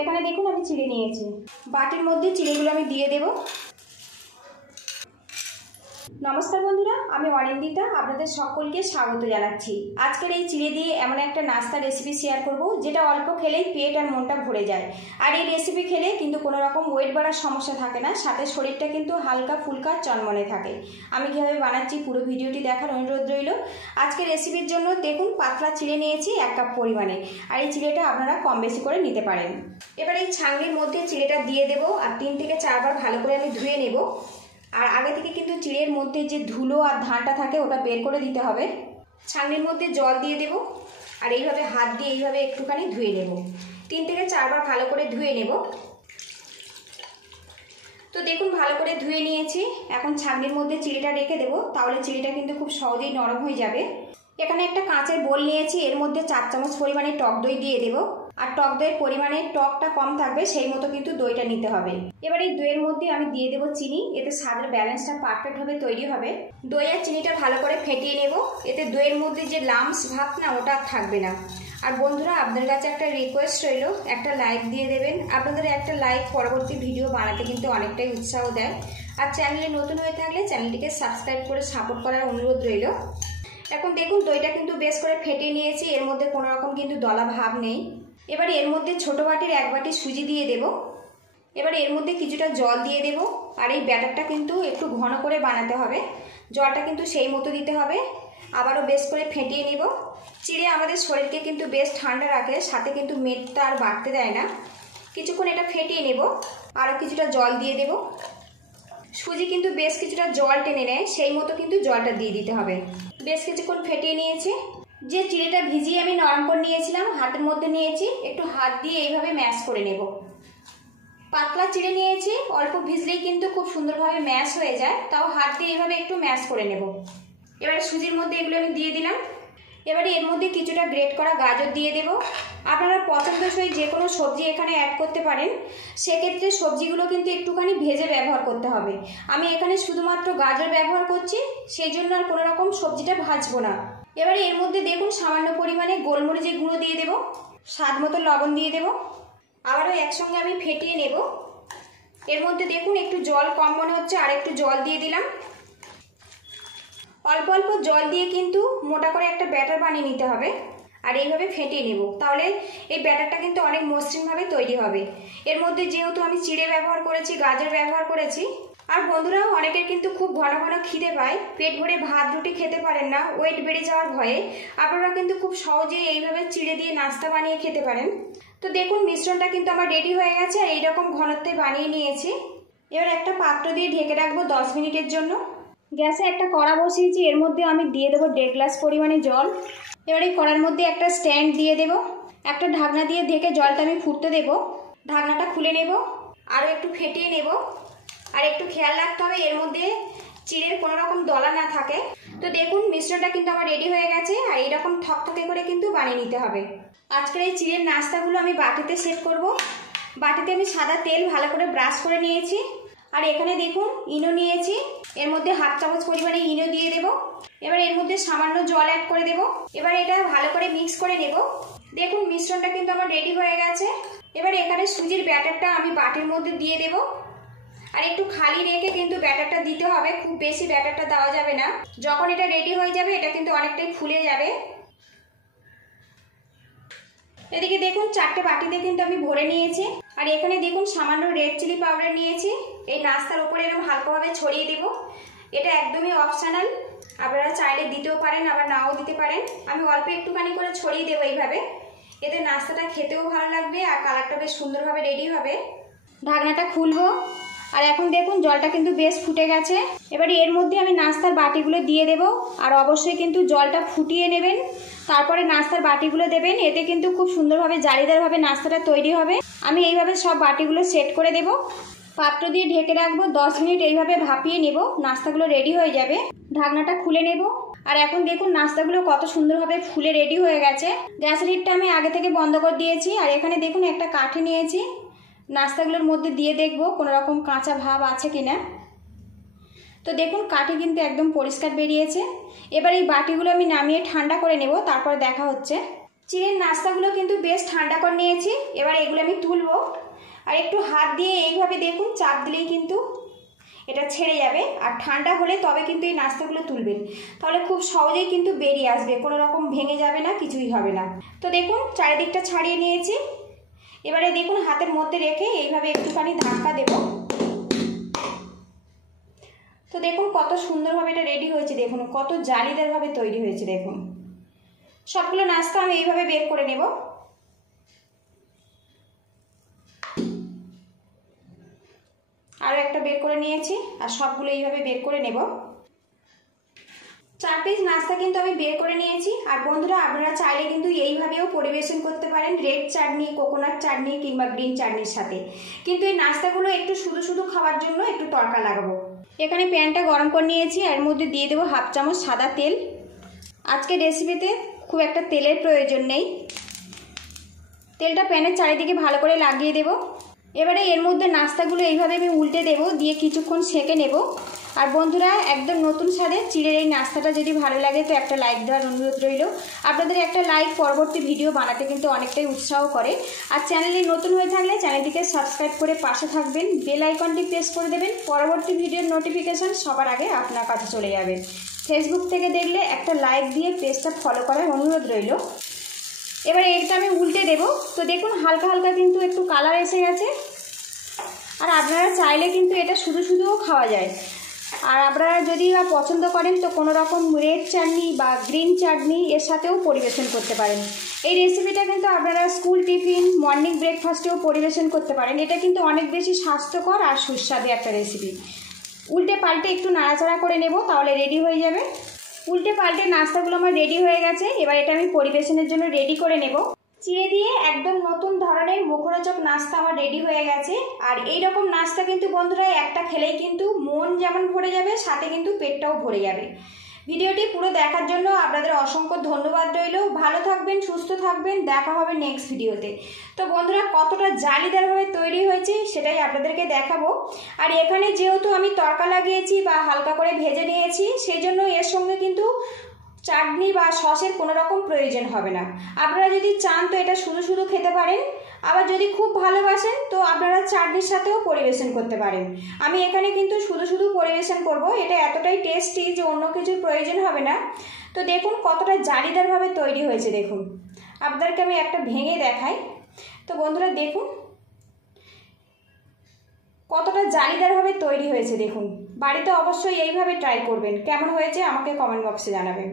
এখানে দেখুন আমি চিড়ে নিয়েছি, বাটির মধ্যে চিড়েগুলো আমি দিয়ে দেব। নমস্কার বন্ধুরা, আমি অনিন্দিতা, আপনাদের সকলকে স্বাগত জানাচ্ছি। আজকের এই চিড়ে দিয়ে এমন একটা নাস্তা রেসিপি শেয়ার করব যেটা অল্প খেলেই পেট আর মনটা ভরে যায়। আর এই রেসিপি খেলে কিন্তু কোনো রকম ওয়েট বাড়ার সমস্যা থাকে না, সাথে শরীরটা কিন্তু হালকা ফুলকা চনমনে থাকে। আমি কীভাবে বানাচ্ছি পুরো ভিডিওটি দেখার অনুরোধ রইল। আজকের রেসিপির জন্য দেখুন পাতলা চিড়ে নিয়েছি 1 কাপ পরিমাণে, আর এই চিড়েটা আপনারা কম বেশি করে নিতে পারেন। এবার এই ছাঁকনির মধ্যে চিড়েটা দিয়ে দেব, আর 3 থেকে 4 বার ভালো করে আমি ধুয়ে নেব। আর আগে থেকে কিন্তু চিড়ের মধ্যে যে ধুলো আর ধানটা থাকে ওটা বের করে দিতে হবে। ছাঁকনির মধ্যে জল দিয়ে দেব, আর এইভাবে হাত দিয়ে এইভাবে একটুখানি ধুয়ে নেব। 3 থেকে 4 বার ভালো করে ধুয়ে নেব। তো দেখুন ভালো করে ধুয়ে নিয়েছি। এখন ছাঁকনির মধ্যে চিড়েটা রেখে দেব, তাহলে চিড়েটা কিন্তু খুব সহজেই নরম হয়ে যাবে। এখানে একটা কাঁচের বোল নিয়েছি, এর মধ্যে 4 চামচ পরিমাণে টক দই দিয়ে দেব। আর টক দইয়ের পরিমাণে টকটা কম থাকবে সেই মতো কিন্তু দইটা নিতে হবে। এবার এই দইয়ের মধ্যে আমি দিয়ে দেব চিনি, এতে স্বাদের ব্যালেন্সটা পারফেক্টভাবে তৈরি হবে। দই আর চিনিটা ভালো করে ফেটিয়ে নেব, এতে দইয়ের মধ্যে যে লাম্পস ভাব না ওটা থাকবে না। আর বন্ধুরা, আপনাদের কাছে একটা রিকোয়েস্ট রইল, একটা লাইক দিয়ে দেবেন। আপনাদের একটা লাইক পরবর্তী ভিডিও বানাতে কিন্তু অনেকটাই উৎসাহ দেয়। আর চ্যানেলে নতুন হয়ে থাকলে চ্যানেলটিকে সাবস্ক্রাইব করে সাপোর্ট করার অনুরোধ রইল। এখন দেখুন দইটা কিন্তু বেশ করে ফেটিয়ে নিয়েছি, এর মধ্যে কোনো রকম কিন্তু দলা ভাব নেই। এবার এর মধ্যে ছোট বাটির 1 বাটি সুজি দিয়ে দেব। এবার এর মধ্যে কিছুটা জল দিয়ে দেব। আর এই ব্যাটারটা কিন্তু একটু ঘন করে বানাতে হবে, জলটা কিন্তু সেই মতো দিতে হবে। আবারও বেশ করে ফেটিয়ে নেব। চিড়ে আমাদের শরীরকে কিন্তু বেশ ঠান্ডা রাখে, সাথে কিন্তু মেদটা আর বাড়তে দেয় না। কিছুক্ষণ এটা ফেটিয়ে নেব, আরও কিছুটা জল দিয়ে দেব। সুজি কিন্তু বেশ কিছুটা জল টেনে নেয়, সেই মতো কিন্তু জলটা দিয়ে দিতে হবে। বেশ কিছুক্ষণ ফেটিয়ে নিয়েছি। যে চিড়েটা ভিজিয়ে আমি নরম করে নিয়েছিলাম হাতের মধ্যে নিয়েছি, একটু হাত দিয়ে এইভাবে ম্যাশ করে নেব। পাতলা চিড়ে নিয়েছি, অল্প ভিজলেই কিন্তু খুব সুন্দরভাবে ম্যাশ হয়ে যায়, তাও হাত দিয়ে এইভাবে একটু ম্যাশ করে নেব। এবারে সুজির মধ্যে এগুলো আমি দিয়ে দিলাম। এবারে এর মধ্যে কিছুটা গ্রেট করা গাজর দিয়ে দেব। আপনারা পছন্দসই যে কোনো সবজি এখানে অ্যাড করতে পারেন, সেক্ষেত্রে সবজিগুলো কিন্তু একটুখানি ভেজে ব্যবহার করতে হবে। আমি এখানে শুধুমাত্র গাজর ব্যবহার করছি, সেই জন্য আর কোনো রকম সবজিটা ভাজবো না। এবারে এর মধ্যে দেখুন সামান্য পরিমাণে গোলমরিচের গুঁড়ো দিয়ে দেব, স্বাদ মতো লবণ দিয়ে দেব। আবারও একসঙ্গে আমি ফেটিয়ে নেব। এর মধ্যে দেখুন একটু জল কম মনে হচ্ছে, আর একটু জল দিয়ে দিলাম। অল্প অল্প জল দিয়ে কিন্তু মোটা করে একটা ব্যাটার বানিয়ে নিতে হবে, আর এইভাবে ফেটিয়ে নেব। তাহলে এই ব্যাটারটা কিন্তু অনেক মসৃণভাবে তৈরি হবে। এর মধ্যে যেহেতু আমি চিড়ে ব্যবহার করেছি, গাজর ব্যবহার করেছি। আর বন্ধুরা, অনেকের কিন্তু খুব ঘন ঘন খিদে পায়, পেট ভরে ভাত রুটি খেতে পারেন না ওয়েট বেড়ে যাওয়ার ভয়ে। আপনারা কিন্তু খুব সহজেই এইভাবে চিড়ে দিয়ে নাস্তা বানিয়ে খেতে পারেন। তো দেখুন মিশ্রণটা কিন্তু আমার রেডি হয়ে গেছে, আর এইরকম ঘনত্বে বানিয়ে নিয়েছি। এবার একটা পাত্র দিয়ে ঢেকে রাখবো 10 মিনিটের জন্য। গ্যাসে একটা কড়া বসিয়েছি, এর মধ্যে আমি দিয়ে দেবো 1.5 গ্লাস পরিমাণে জল। এবার এই কড়ার মধ্যে একটা স্ট্যান্ড দিয়ে দেব, একটা ঢাকনা দিয়ে ঢেকে জলটা আমি ফুটতে দেব। ঢাকনাটা খুলে নেব, আরও একটু ফেটিয়ে নেব। আর একটু খেয়াল রাখতে হবে এর মধ্যে চিড়ের কোনো রকম দলা না থাকে। তো দেখুন মিশ্রণটা কিন্তু আমার রেডি হয়ে গেছে, আর এইরকম থকথকে করে কিন্তু বানিয়ে নিতে হবে। আজকের এই চিড়ের নাস্তাগুলো আমি বাটিতে সেট করব। বাটিতে আমি সাদা তেল ভালো করে ব্রাশ করে নিয়েছি। আর এখানে দেখুন ইনো নিয়েছি, এর মধ্যে 1/2 চামচ পরিমাণে ইনো দিয়ে দেব। এবার এর মধ্যে সামান্য জল অ্যাড করে দেব। এবার এটা ভালো করে মিক্স করে নেব। দেখুন মিশ্রণটা কিন্তু আমার রেডি হয়ে গেছে। এবার এখানে সুজির ব্যাটারটা আমি বাটির মধ্যে দিয়ে দেব। আর একটু খালি রেখে কিন্তু ব্যাটারটা দিতে হবে, খুব বেশি ব্যাটারটা দেওয়া যাবে না। যখন এটা রেডি হয়ে যাবে এটা কিন্তু অনেকটাই ফুলে যাবে। এদিকে দেখুন 4টে বাটিতে কিন্তু আমি ভরে নিয়েছি। আর এখানে দেখুন সামান্য রেড চিলি পাউডার নিয়েছি, এই নাস্তার উপরে এরকম হালকাভাবে ছড়িয়ে দেব। এটা একদমই অপশনাল, আপনারা চাইলে দিতেও পারেন আবার নাও দিতে পারেন। আমি অল্প একটুখানি করে ছড়িয়ে দেবো এইভাবে, এতে নাস্তাটা খেতেও ভালো লাগবে আর কালারটা বেশ সুন্দরভাবে রেডি হবে। ঢাকনাটা খুলবো, আর এখন দেখুন জলটা কিন্তু বেশ ফুটে গেছে। এবারে এর মধ্যে আমি নাস্তার বাটিগুলো দিয়ে দেব। আর অবশ্যই কিন্তু জলটা ফুটিয়ে নেবেন, তারপরে নাস্তার বাটিগুলো দেবেন, এতে কিন্তু খুব সুন্দরভাবে জালিদারভাবে নাস্তাটা তৈরি হবে। আমি এইভাবে সব বাটিগুলো সেট করে দেব। পাত্র দিয়ে ঢেকে রাখবো 10 মিনিট, এইভাবে ভাপিয়ে নেব। নাস্তাগুলো রেডি হয়ে যাবে। ঢাকনাটা খুলে নেব। আর এখন দেখুন নাস্তাগুলো কত সুন্দরভাবে ফুলে রেডি হয়ে গেছে। গ্যাসের হিটটা আমি আগে থেকে বন্ধ করে দিয়েছি। আর এখানে দেখুন একটা কাঠি নিয়েছি, নাস্তাগুলোর মধ্যে দিয়ে দেখব কোনো রকম কাঁচা ভাব আছে কিনা। তো দেখুন কাঠি কিন্তু একদম পরিষ্কার বেরিয়েছে। এবার এই বাটিগুলো আমি নামিয়ে ঠান্ডা করে নেব, তারপর দেখা হচ্ছে। চিড়ের নাস্তাগুলো কিন্তু বেশ ঠান্ডা করে নিয়েছি। এবার এগুলো আমি তুলবো, আর একটু হাত দিয়ে এইভাবে দেখুন চাপ দিলেই কিন্তু এটা ছেড়ে যাবে। আর ঠান্ডা হলে তবে কিন্তু এই নাস্তাগুলো তুলবেন, তাহলে খুব সহজেই কিন্তু বেরিয়ে আসবে, কোনো রকম ভেঙে যাবে না, কিছুই হবে না। তো দেখুন চারিদিকটা ছাড়িয়ে নিয়েছি। এবারে দেখুন হাতের মধ্যে রেখে এইভাবে একটুখানি ধাক্কা দেব। তো দেখুন কত সুন্দরভাবে এটা রেডি হয়েছে, দেখুন কত জালিদারভাবে তৈরি হয়েছে। দেখুন সবগুলো নাস্তা আমি এইভাবে বের করে নেব। আরও একটা বের করে নিয়েছি, আর সবগুলো এইভাবে বের করে নেব। 4 পিস নাস্তা কিন্তু আমি বের করে নিয়েছি। আর বন্ধুরা, আপনারা চাইলে কিন্তু এইভাবেও পরিবেশন করতে পারেন, রেড চাটনি, কোকোনাট চাটনি কিংবা গ্রিন চাটনির সাথে। কিন্তু এই নাস্তাগুলো একটু শুধু শুধু খাওয়ার জন্য একটু তড়কা লাগাবো। এখানে প্যানটা গরম করে নিয়েছি, এর মধ্যে দিয়ে দেবো 1/2 চামচ সাদা তেল। আজকের রেসিপিতে খুব একটা তেলের প্রয়োজন নেই। তেলটা প্যানের চারিদিকে ভালো করে লাগিয়ে দেব। এবারে এর মধ্যে নাস্তাগুলো এইভাবে আমি উল্টে দেব, দিয়ে কিছুক্ষণ সেঁকে নেব। আর বন্ধুরা, একদম নতুন স্বাদে চিড়ের এই নাস্তাটা যদি ভালো লাগে তো একটা লাইক দেওয়ার অনুরোধ রইল। আপনাদের একটা লাইক পরবর্তী ভিডিও বানাতে কিন্তু অনেকটাই উৎসাহ করে। আর চ্যানেলে নতুন হয়ে থাকলে চ্যানেলটিকে সাবস্ক্রাইব করে পাশে থাকবেন, বেল আইকনটি প্রেস করে দেবেন, পরবর্তী ভিডিওর নোটিফিকেশান সবার আগে আপনার কাছে চলে যাবে। ফেসবুক থেকে দেখলে একটা লাইক দিয়ে পেজটা ফলো করার অনুরোধ রইল। এবারে এটা আমি উল্টে দেব। তো দেখুন হালকা হালকা কিন্তু একটু কালার এসে গেছে। আর আপনারা চাইলে কিন্তু এটা শুধু শুধুও খাওয়া যায়। আর আপনারা যদি পছন্দ করেন তো কোনো রকম রেড চাটনি বা গ্রিন চাটনি এর সাথেও পরিবেশন করতে পারেন। এই রেসিপিটা কিন্তু আপনারা স্কুল টিফিন, মর্নিং ব্রেকফাস্টেও পরিবেশন করতে পারেন। এটা কিন্তু অনেক বেশি স্বাস্থ্যকর আর সুস্বাদু একটা রেসিপি। উল্টে পাল্টে একটু নাড়াচাড়া করে নেব, তাহলে রেডি হয়ে যাবে। উল্টে পাল্টে নাস্তাগুলো আমার রেডি হয়ে গেছে। এবার এটা আমি পরিবেশনের জন্য রেডি করে নেব। চিড়ে দিয়ে একদম নতুন ধরনের মুখরোচক নাস্তা আমার রেডি হয়ে গেছে। আর এই রকম নাস্তা কিন্তু বন্ধুরা একটা খেলেই কিন্তু মন যেমন ভরে যাবে, সাথে কিন্তু পেটটাও ভরে যাবে। ভিডিওটি পুরো দেখার জন্য আপনাদের অসংখ্য ধন্যবাদ রইল। ভালো থাকবেন, সুস্থ থাকবেন, দেখা হবে নেক্সট ভিডিওতে। তো বন্ধুরা, কতটা জালিদারভাবে তৈরি হয়েছে সেটাই আপনাদেরকে দেখাবো। আর এখানে যেহেতু আমি তড়কা লাগিয়েছি বা হালকা করে ভেজে নিয়েছি, সেই জন্য এর সঙ্গে কিন্তু চাটনি বা সসের কোনো রকম প্রয়োজন হবে না। আপনারা যদি চান তো এটা শুধু শুধু খেতে পারেন, আবার যদি খুব ভালোবাসেন তো আপনারা চাটনির সাথেও পরিবেশন করতে পারেন। আমি এখানে কিন্তু শুধু শুধু পরিবেশন করব। এটা এতটাই টেস্টি যে অন্য কিছুর প্রয়োজন হবে না। তো দেখুন কতটা জালিদারভাবে তৈরি হয়েছে। দেখুন আপনাদেরকে আমি একটা ভেঙে দেখাই। তো বন্ধুরা দেখুন কতটা জালিদারভাবে তৈরি হয়েছে। দেখুন বাড়িতে অবশ্যই এইভাবে ট্রাই করবেন। কেমন হয়েছে আমাকে কমেন্ট বক্সে জানাবেন।